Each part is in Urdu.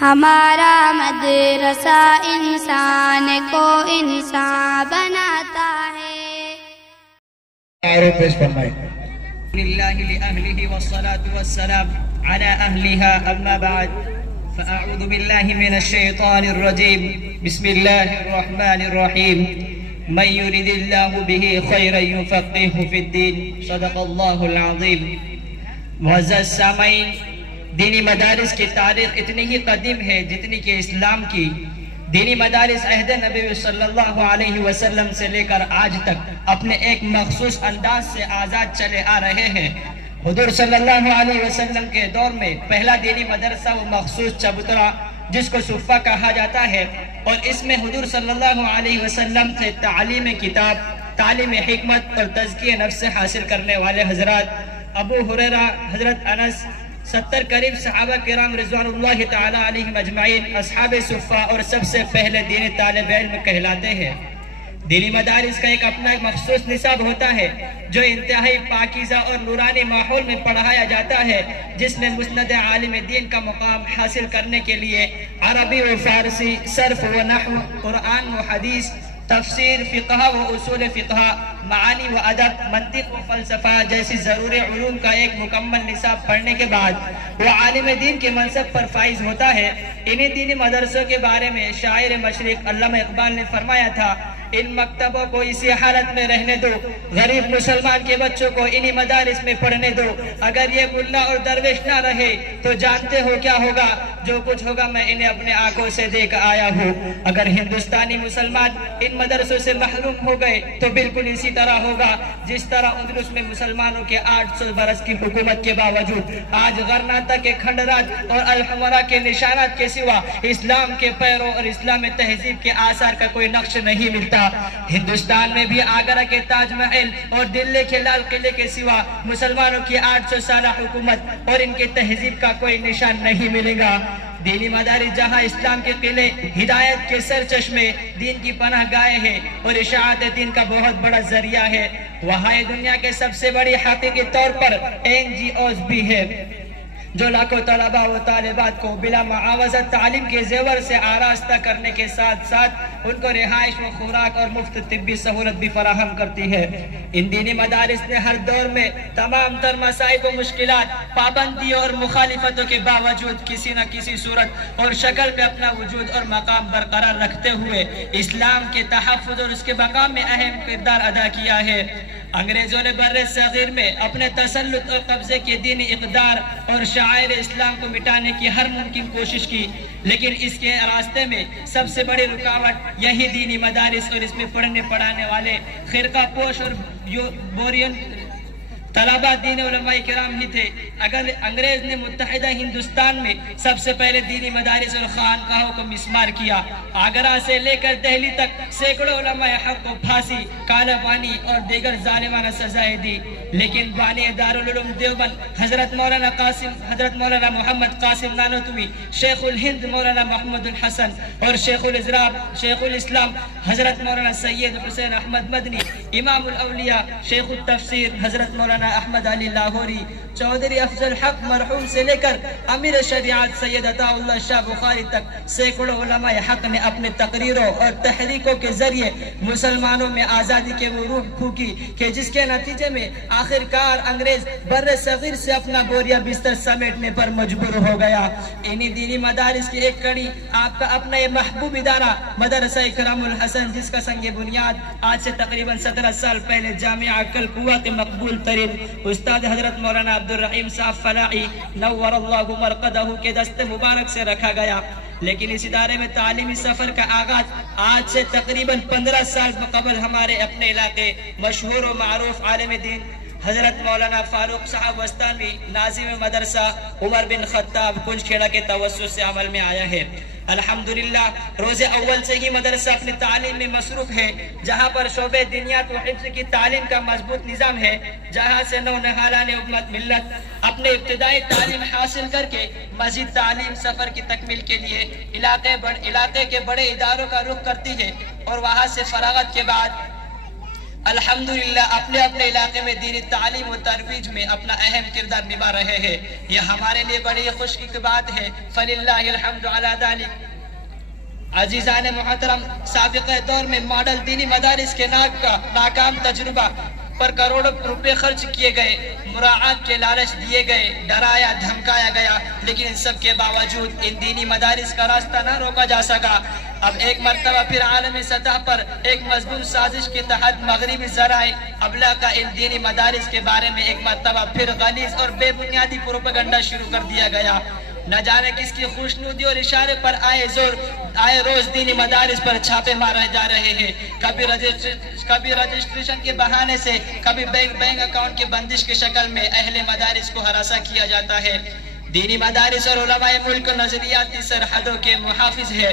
ہمارا مدرسہ انسان کو انسان بناتا ہے۔ پیش فرمائے۔ للہ لأہلہ والصلاة والسلام على أهلها أما بعد فأعوذ بالله من الشيطان الرجيم بسم الله الرحمن الرحيم من يرد الله به خيرا يفقهه في الدين صدق الله العظيم۔ معزز سامعین، دینی مدارس کی تاریخ اتنی ہی قدیم ہے جتنی کہ اسلام کی۔ دینی مدارس عہد نبی صلی اللہ علیہ وسلم سے لے کر آج تک اپنے ایک مخصوص انداز سے آزاد چلے آ رہے ہیں۔ حضور صلی اللہ علیہ وسلم کے دور میں پہلا دینی مدرسہ وہ مخصوص چبوترا جس کو صفہ کہا جاتا ہے، اور اس میں حضور صلی اللہ علیہ وسلم سے تعلیم کتاب، تعلیم حکمت اور تزکیہ نفس سے حاصل کرنے والے حضرات ابو ہریرہ، حضرت انس، 70 قریب صحابہ کرام رضوان اللہ تعالی علیہم اجمعین اصحاب صفہ اور سب سے پہلے دینی طالب علم کہلاتے ہیں۔ دینی مدارس کا ایک اپنا مخصوص نصاب ہوتا ہے جو انتہائی پاکیزہ اور نورانی ماحول میں پڑھایا جاتا ہے، جس میں مسند عالم دین کا مقام حاصل کرنے کے لیے عربی و فارسی، صرف و نحو، قرآن و حدیث، تفسیر، فقہ و اصول فقہ، معانی و ادب، منطق و فلسفہ جیسی ضروری علوم کا ایک مکمل نصاب پڑھنے کے بعد وہ عالم دین کے منصب پر فائز ہوتا ہے۔ انہی دینی مدرسوں کے بارے میں شاعر مشرق علامہ اقبال نے فرمایا تھا، ان مکتبوں کو اسی حالت میں رہنے دو، غریب مسلمان کے بچوں کو انہی مدارس میں پڑھنے دو، اگر یہ ملا اور درویش نہ رہے تو جانتے ہو کیا ہوگا، جو کچھ ہوگا میں انہیں اپنے آنکھوں سے دیکھ آیا ہوں۔ اگر ہندوستانی مسلمان ان مدرسوں سے محروم ہو گئے تو بالکل اسی طرح ہوگا جس طرح اندلس میں مسلمانوں کے 800 برس کی حکومت کے باوجود آج غرناطہ کے کھنڈرات اور الحمرا کے نشانات کے سوا اسلام کے پیروں اور اسلام تہذیب کے آثار کا کوئی نقش نہیں ملتا۔ ہندوستان میں بھی آگرہ کے تاج محل اور دلی کے لال قلعے کے سوا مسلمانوں کی 800 سالہ حکومت اور ان کی تہذیب کا کوئی نشان نہیں ملے گا۔ دینی مدارس جہاں اسلام کے قلعے، ہدایت کے سرچشمے، دین کی پناہ گاہیں ہیں اور اشاعت دین کا بہت بڑا ذریعہ ہے، وہاں دنیا کے سب سے بڑی حقیقی طور پر NGOs بھی ہے جو لاکھوں طلباء و طالبات کو بلا معاوضہ تعلیم کے زیور سے آراستہ کرنے کے ساتھ ساتھ ان کو رہائش و خوراک اور مفت طبی سہولت بھی فراہم کرتی ہے۔ ان دینی مدارس نے ہر دور میں تمام تر مصائب و مشکلات، پابندیوں اور مخالفتوں کے باوجود کسی نہ کسی صورت اور شکل میں اپنا وجود اور مقام برقرار رکھتے ہوئے اسلام کے تحفظ اور اس کے مقام میں اہم کردار ادا کیا ہے۔ انگریزوں نے بر صغیر میں اپنے تسلط اور قبضے کے دینی اقدار اور شعائر اسلام کو مٹانے کی ہر ممکن کوشش کی، لیکن اس کے راستے میں سب سے بڑی رکاوٹ یہی دینی مدارس اور اس میں پڑھنے پڑھانے والے خرقہ پوش اور بورین طلباء دین علماء کرام ہی تھے۔ اگر انگریز نے متحدہ ہندوستان میں سب سے پہلے دینی مدارس اور خانقاہوں کو مسمار کیا، آگرہ سے لے کر دہلی تک سینکڑوں علماء حق کو پھانسی، کالا پانی اور دیگر ظالمانہ سزائیں دی، لیکن بانی دارالعلوم دیوبند حضرت مولانا محمد قاسم نانوتوی، شیخ الہند مولانا محمد الحسن اور شیخ الاسلام حضرت مولانا سید حسین احمد مدنی، امام الاولیاء شیخ التفسیر حضرت مولانا احمد علی لاہوری، چودھری افضل حق مرحوم سے لے کر امیر شریعت سید عطا اللہ شاہ بخاری تک سینکڑوں علماء حق نے اپنے تقریروں اور تحریکوں کے ذریعے مسلمانوں میں آزادی کے وہ روح پھونکی کہ جس کے نتیجے میں آخرکار انگریز بر صغیر سے اپنا بوریا بستر سمیٹنے پر مجبور ہو گیا۔ انہی دینی مدارس کی ایک کڑی آپ کا اپنا یہ محبوب ادارہ مدرسہ اکرام الحسن، جس کا سنگ بنیاد آج سے تقریباً 17 سال پہلے جامعہ کلکوہ کے مقبول ترین استاد حضرت مولانا عبدالرحیم صاحب فلاحی نور اللہ مرقدہ کے دست مبارک سے رکھا گیا، لیکن اس ادارے میں تعلیمی سفر کا آغاز آج سے تقریباً 15 سال قبل ہمارے اپنے علاقے مشہور و معروف عالم دین حضرت مولانا فاروق صاحب وستانوی ناظم مدرسہ عمر بن خطاب کنج کھیڑا کے توسط سے عمل میں آیا ہے۔ الحمدللہ روز اول سے ہی مدرسہ اپنے تعلیم میں مصروف ہے، جہاں پر شعبہ دینیات و حفظ کی تعلیم کا مضبوط نظام ہے، جہاں سے نونہالان امت ملت اپنے ابتدائی تعلیم حاصل کر کے مزید تعلیم سفر کی تکمیل کے لیے علاقے کے بڑے اداروں کا رخ کرتی ہے، اور وہاں سے فراغت کے بعد الحمدللہ اپنے اپنے علاقے میں دینی تعلیم و ترویج میں اپنا اہم کردار نبھا رہے ہیں. یہ ہمارے لیے بڑی خوشی کی بات ہے. فللہ الحمد علی ذلک. عزیزان محترم، سابقہ دور میں ماڈل دینی مدارس کے ناکام تجربہ پر کروڑوں روپے خرچ کیے گئے، مراعات کے لالچ دیے گئے، ڈرایا دھمکایا گیا، لیکن ان سب کے باوجود ان دینی مدارس کا راستہ نہ روکا جا سکا. اب ایک مرتبہ پھر عالمی سطح پر ایک مضبوط سازش کے تحت مغربی ذرائع ابلاغ کا ان دینی مدارس کے بارے میں ایک مرتبہ پھر غلیظ اور بے بنیادی پروپیگنڈا شروع کر دیا گیا. نہ جانے کس کی خوشنودی اور اشارے پر آئے روز دینی مدارس پر چھاپے مارے جا رہے ہیں. کبھی رجسٹریشن کے بہانے سے، کبھی بینک اکاؤنٹ کی بندش کی شکل میں اہل مدارس کو ہراساں کیا جاتا ہے. دینی مدارس اور علماء ملک نظریاتی سرحدوں کے محافظ ہے.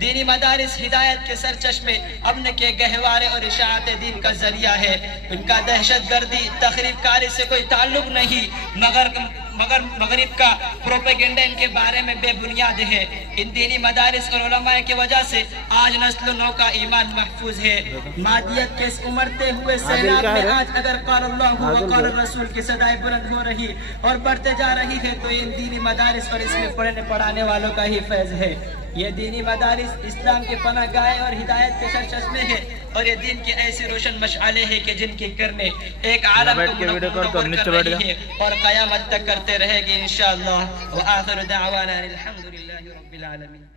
دینی مدارس ہدایت کے سرچشمے، امن کے گہوارے اور اشاعت دین کا ذریعہ ہے. ان کا دہشت گردی، تخریب کاری سے کوئی تعلق نہیں، مگر مغرب کا پروپیگنڈا ان کے بارے میں بے بنیاد ہے. ان دینی مدارس اور علماء کی وجہ سے آج نسل و نو کا ایمان محفوظ ہے. مادیت کے اس امرتے ہوئے سیلاب میں آج اگر قال اللہ و قال الرسول کی صدائیں بلند ہو رہی اور بڑھتے جا رہی ہے تو ان دینی مدارس اور اس میں پڑھانے والوں کا ہی فیض ہے. یہ دینی مدارس اسلام کے پناہ گاہ اور ہدایت کے سرچشمے ہے، اور یہ دین کی ایسی روشن مشعلیں ہیں کہ جن کی کرنے ایک عالم کو منور کر رہی ہے اور قیامت تک کرتے رہے گی انشاءاللہ. وآخر دعوانا الحمدللہ رب العالمین.